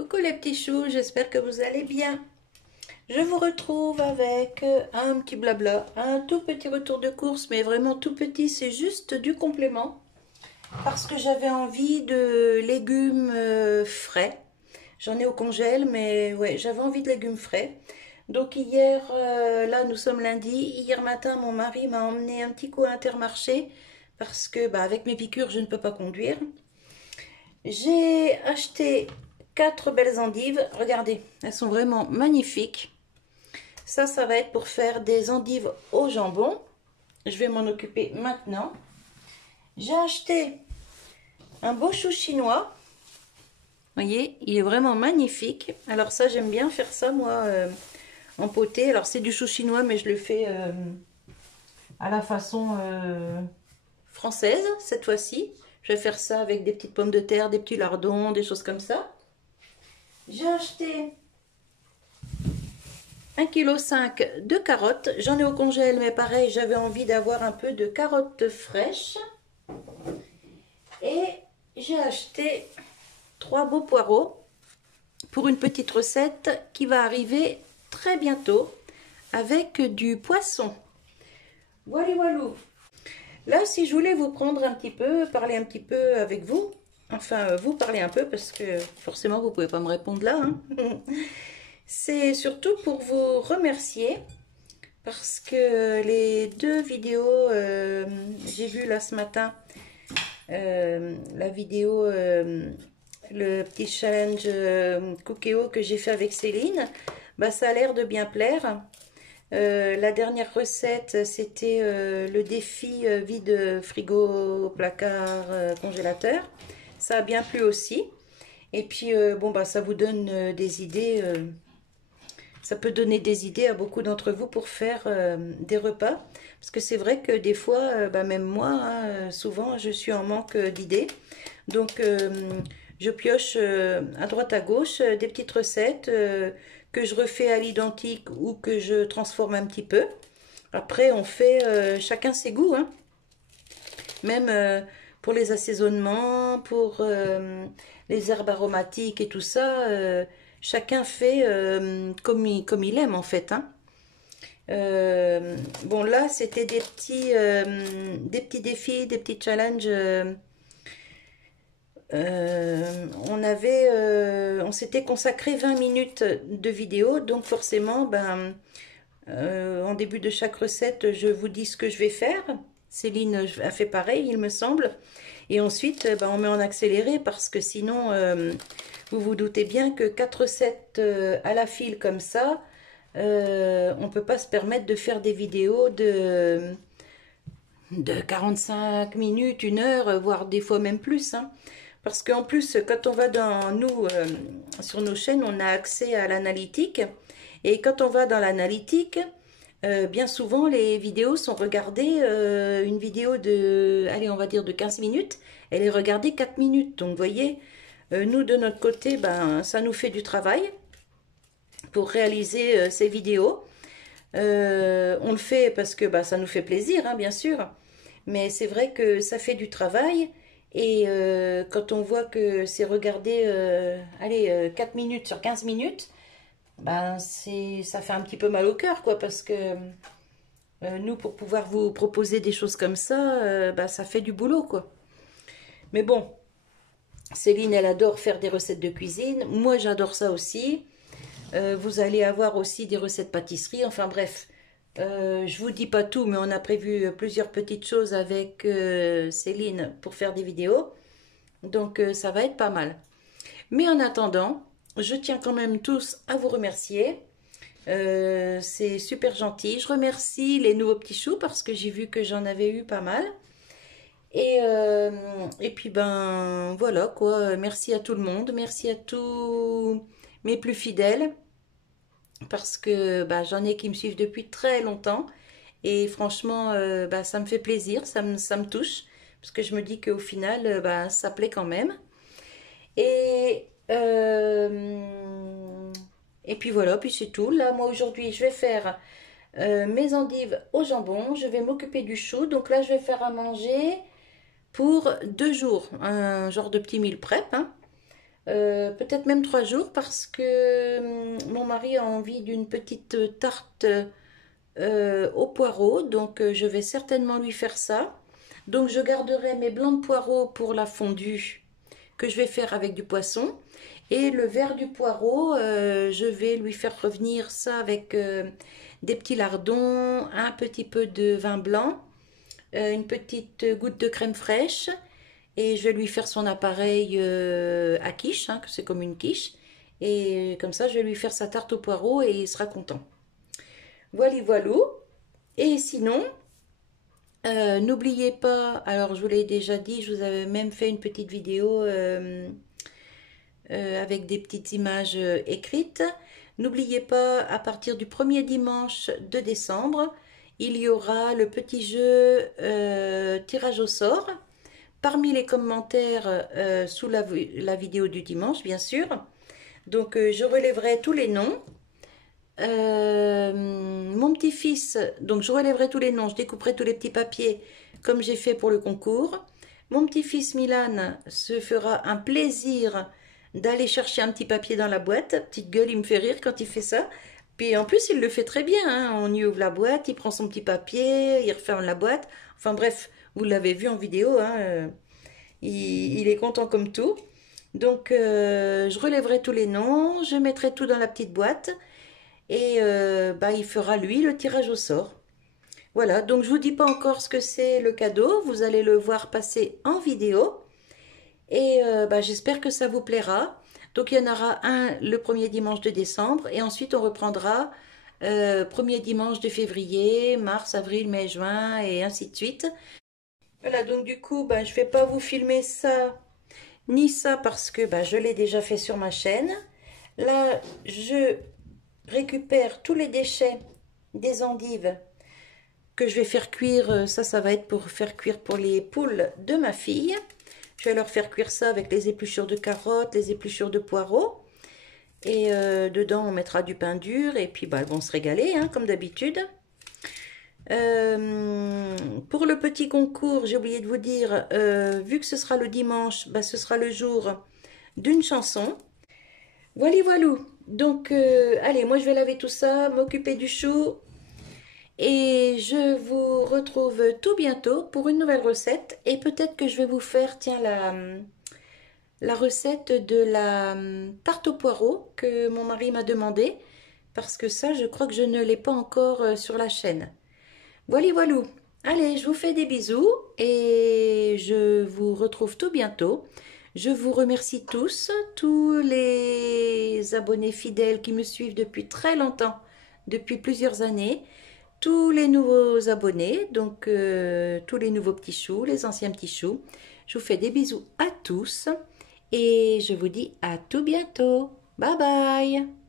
Coucou les petits choux, j'espère que vous allez bien. Je vous retrouve avec un petit blabla, un tout petit retour de course, mais vraiment tout petit, c'est juste du complément. Parce que j'avais envie de légumes frais. J'en ai au congèle, mais ouais, j'avais envie de légumes frais. Donc hier, là nous sommes lundi, hier matin mon mari m'a emmené un petit coup à Intermarché parce que avec mes piqûres je ne peux pas conduire. J'ai acheté 4 belles endives. Regardez, elles sont vraiment magnifiques. Ça va être pour faire des endives au jambon. Je vais m'en occuper maintenant. J'ai acheté un beau chou chinois. Vous voyez, il est vraiment magnifique. Alors ça, j'aime bien faire ça, moi, en potée. Alors c'est du chou chinois, mais je le fais à la façon française, cette fois-ci. Je vais faire ça avec des petites pommes de terre, des petits lardons, des choses comme ça. J'ai acheté 1,5 kg de carottes. J'en ai au congèle, mais pareil, j'avais envie d'avoir un peu de carottes fraîches. Et j'ai acheté 3 beaux poireaux pour une petite recette qui va arriver très bientôt avec du poisson. Voilà, voilà. Là, si je voulais vous prendre un petit peu, parler un petit peu avec vous, enfin, vous parler un peu parce que forcément, vous ne pouvez pas me répondre là, hein. C'est surtout pour vous remercier parce que les 2 vidéos, j'ai vu là ce matin, la vidéo, le petit challenge Cookéo que j'ai fait avec Céline, ça a l'air de bien plaire. La dernière recette, c'était le défi vide frigo, placard, congélateur. Ça a bien plu aussi. Et puis, ça vous donne des idées. Ça peut donner des idées à beaucoup d'entre vous pour faire des repas. Parce que c'est vrai que des fois, même moi, hein, souvent, je suis en manque d'idées. Donc, je pioche à droite à gauche des petites recettes que je refais à l'identique ou que je transforme un petit peu. Après, on fait chacun ses goûts, hein. Même pour les assaisonnements, pour les herbes aromatiques et tout ça, chacun fait comme il aime en fait, hein. Bon là, c'était des petits défis, des petits challenges. On s'était consacré 20 minutes de vidéo, donc forcément, en début de chaque recette, je vous dis ce que je vais faire. Céline a fait pareil, il me semble. Et ensuite, on met en accéléré parce que sinon, vous vous doutez bien que 4 recettes à la file comme ça, on ne peut pas se permettre de faire des vidéos de 45 minutes, 1 heure, voire des fois même plus, hein. Parce qu'en plus, quand on va sur nos chaînes, on a accès à l'analytique. Et quand on va dans l'analytique, bien souvent, les vidéos sont regardées, une vidéo de, allez, on va dire de 15 minutes, elle est regardée 4 minutes. Donc, vous voyez, nous, de notre côté, ça nous fait du travail pour réaliser ces vidéos. On le fait parce que ça nous fait plaisir, hein, bien sûr. Mais c'est vrai que ça fait du travail. Et quand on voit que c'est regardé, allez, 4 minutes sur 15 minutes, ça fait un petit peu mal au cœur, quoi, parce que nous, pour pouvoir vous proposer des choses comme ça, ça fait du boulot, quoi. Mais bon, Céline, elle adore faire des recettes de cuisine. Moi, j'adore ça aussi. Vous allez avoir aussi des recettes pâtisserie. Enfin, bref, je vous dis pas tout, mais on a prévu plusieurs petites choses avec Céline pour faire des vidéos. Donc, ça va être pas mal. Mais en attendant, je tiens quand même tous à vous remercier. C'est super gentil. Je remercie les nouveaux petits choux parce que j'ai vu que j'en avais eu pas mal. Et puis, voilà quoi. Merci à tout le monde. Merci à tous mes plus fidèles. Parce que j'en ai qui me suivent depuis très longtemps. Et franchement, ça me fait plaisir, ça me touche. Parce que je me dis qu'au final, ça plaît quand même. Et, et puis voilà, puis c'est tout. Là, moi aujourd'hui, je vais faire mes endives au jambon. Je vais m'occuper du chou. Donc là, je vais faire à manger pour 2 jours. Un genre de petit meal prep, hein. Peut-être peut-être même 3 jours parce que mon mari a envie d'une petite tarte au poireau. Donc je vais certainement lui faire ça. Donc je garderai mes blancs de poireaux pour la fondue que je vais faire avec du poisson. Et le vert du poireau, je vais lui faire revenir ça avec des petits lardons, un petit peu de vin blanc, une petite goutte de crème fraîche. Et je vais lui faire son appareil à quiche, hein, que c'est comme une quiche. Et comme ça, je vais lui faire sa tarte au poireau et il sera content. Voilà, voilà. Et sinon, n'oubliez pas, alors je vous l'ai déjà dit, je vous avais même fait une petite vidéo avec des petites images écrites. N'oubliez pas, à partir du premier dimanche de décembre, il y aura le petit jeu tirage au sort. Parmi les commentaires sous la vidéo du dimanche, bien sûr. Donc, je relèverai tous les noms. Mon petit-fils, donc je relèverai tous les noms, je découperai tous les petits papiers comme j'ai fait pour le concours. Mon petit-fils Milan se fera un plaisir d'aller chercher un petit papier dans la boîte. Petite gueule, il me fait rire quand il fait ça. Puis en plus, il le fait très bien, hein. On y ouvre la boîte, il prend son petit papier, il referme la boîte. Enfin bref, vous l'avez vu en vidéo, hein, il est content comme tout. Donc, je relèverai tous les noms, je mettrai tout dans la petite boîte et bah, il fera lui le tirage au sort. Voilà, donc je vous dis pas encore ce que c'est le cadeau, vous allez le voir passer en vidéo et bah, j'espère que ça vous plaira. Donc il y en aura un le premier dimanche de décembre et ensuite on reprendra premier dimanche de février, mars, avril, mai, juin et ainsi de suite. Voilà, donc du coup, bah, je ne vais pas vous filmer ça, ni ça, parce que bah, je l'ai déjà fait sur ma chaîne. Là, je récupère tous les déchets des endives que je vais faire cuire. Ça va être pour faire cuire pour les poules de ma fille. Je vais leur faire cuire ça avec les épluchures de carottes, les épluchures de poireaux. Et dedans, on mettra du pain dur et puis bah, elles vont se régaler, hein, comme d'habitude. Pour le petit concours, j'ai oublié de vous dire, vu que ce sera le dimanche, bah, ce sera le jour d'une chanson. Voilà, voilà. Donc, allez, moi je vais laver tout ça, m'occuper du chou. Et je vous retrouve tout bientôt pour une nouvelle recette. Et peut-être que je vais vous faire, tiens, la recette de la tarte au poireau que mon mari m'a demandé. Parce que ça, je crois que je ne l'ai pas encore sur la chaîne. Voilà, voilà. Allez, je vous fais des bisous et je vous retrouve tout bientôt. Je vous remercie tous les abonnés fidèles qui me suivent depuis très longtemps, depuis plusieurs années, tous les nouveaux abonnés, donc tous les nouveaux petits choux, les anciens petits choux. Je vous fais des bisous à tous et je vous dis à tout bientôt. Bye bye!